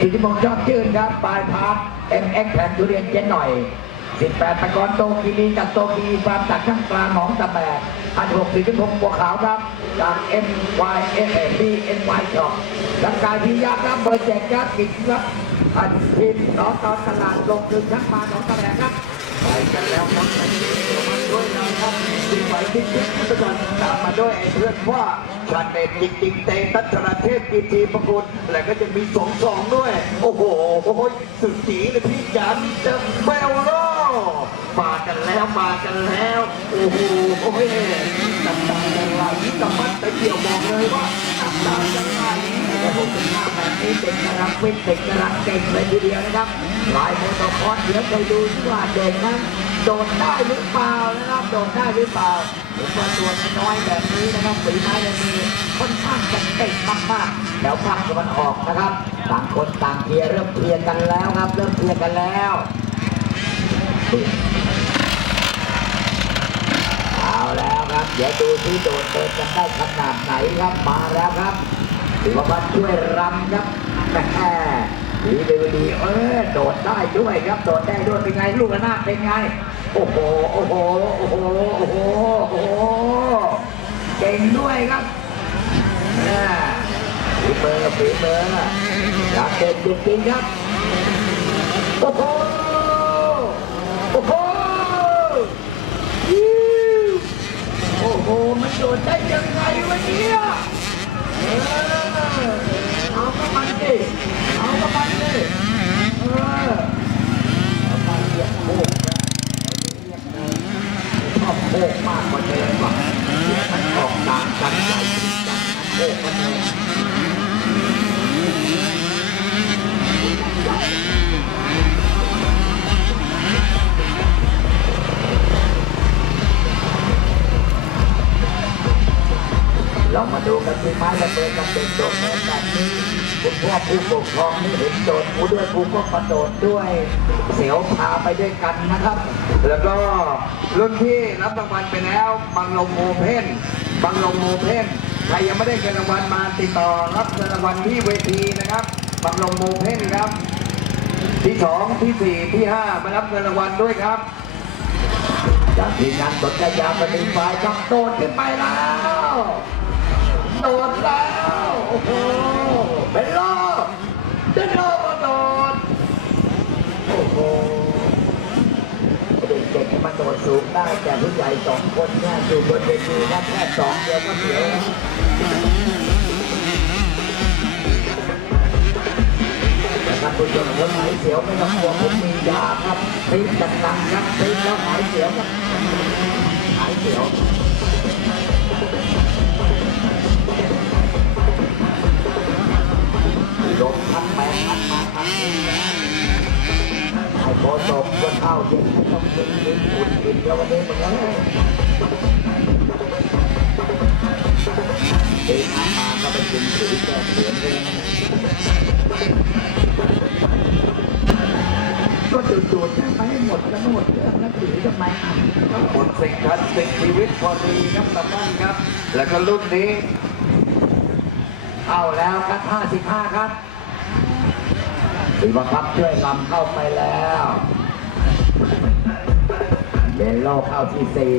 สิทธิพงษ์ยอดชื่นครับปลายพาร์ทเอ็มเอ็กแผ่นทุเรียนเจนหน่อย 18ตะกอนโตกีรีจากโตกีรีฟาร์มจากข้างกลางหนองตะแบกพันหกสิทธิพงษ์บัวขาวครับ จาก M Y S A B N Y Shop ร่างกายพิยาครับเบอร์เจ็ดครับกิจครับพันพิมพ์น้องตอนตลาดลงคืนชักมาหนองตะแบกครับไปกันแล้วครับไปกันด้วยนะครับดีไหวที่คิดทุกคนตามมาด้วยไอ้เพื่อนว่าชันเนตจริงเตตัชนาเทพกีทีประกุลและก็จะมีสองสองด้วย อ้โหโอ้โหสุดสีเลยพี่ยันจะแมวโลมากันแล้วมากันแล้ว โอ้โหโอ้ยน้ำตาจะไหลกำมัดตะเกี่ยวบอกเลยว่าน้ำตาจะไงแต่ผมเป็นหน้าแบบนี้เป็นกระรักเวทเป็นกระรักเก่งเลยทีเดียวนะครับหลายโมโตคอร์สเดี๋ยวไปดูที่ว่าเด็กนั้น โดดได้หรือเปล่านะครับโดดได้หรือเปล่าผมว่าตัวน้อยแบบนี้นะครับฝีไม้ลายมือค่อนข้างจะเก่งมากๆแล้วภาคตะวันออกนะครับต่างคนต่างเคลียร์เริ่มเคลียร์กันแล้วครับ เริ่มเคลียร์กันแล้วเอาแล้วครับ เดี๋ยวดูที่โดดเดินกันได้ขนาดไหนครับมาแล้วครับถือว่ามาช่วยรำครับแม่ดีดีดีเออโดดได้ด้วยครับ โดดได้ด้วยเป็นไงลูกระนาดเป็นไง โอ้โห โอ้โห โอ้โห โอ้โห โอ้โห เก่งด้วยครับนี่ยฝีมือฝีมืออยากเด่นจริงๆครับ โอ้โห โอ้โห โอ้โห มันโดนได้ยังไงวะเนี่ยเออเอาก็มันดิเอาก็มันดิเออเอามาเรียกโคกนะเรียกเออชอบ โคกมากกว่าเดิมว่ะมันออกต่างกันใหญ่จังโคกมันเลยเรามาดูกันที่ไม้ระเบิดกันเป็นโดดแบบนี้ คุณพ่อผู้ปกครองนี่เห็นโดดผู้ด้วยผู้ก็กระโดดด้วย เสียวพาไปด้วยกันนะครับ แล้วก็รุ่นที่รับรางวัลไปแล้วบังลมโมเพนบังลมโมเพนใครยังไม่ได้เงินรางวัลมาติดต่อรับเงินรางวัลที่เวทีนะครับบังลมโมเพนครับ ที่สองที่สี่ที่ห้ามารับเงินรางวัลด้วยครับจากทีมงานสดกระยาปฏิฝ่ายครับโดดขึ้นไปแล้ว โดดแล้วโอ้โห เป็นโลเดินโลก็โดดโอ้โหเด็กๆมันโดดสูงได้แต่ผู้ใหญ่สองคนเนี่ยอยู่บนเวทีนะแค่สองเดียวก็เสียวแล้วนะครับผู้ชมคนไหนเสียวไม่ต้องห่วงผมมียาครับตีจัดหนักครับตีแล้วหายเสียวครับหายเสียว ไอ้โบก็เข้าเย็นไม่ต้องกินกินอุ่นกินเดี๋ยววันนี้มึงเลยตีน้ำมาก็ไปกินสีแก้เสียงเลยก็จูดๆใช่ไปใหมหมดแล้วหมดเรื่องแล้วถือทำไมอะหมดสิทธิ์ทันสิทธิ์ชีวิตพอดีครับตะมั่นครับ แล้วก็รุ่นนี้เข้าแล้วครับ55ครับ ถือว่าครับช่วยนำเข้าไปแล้ว เบลโลเข้าที่สี่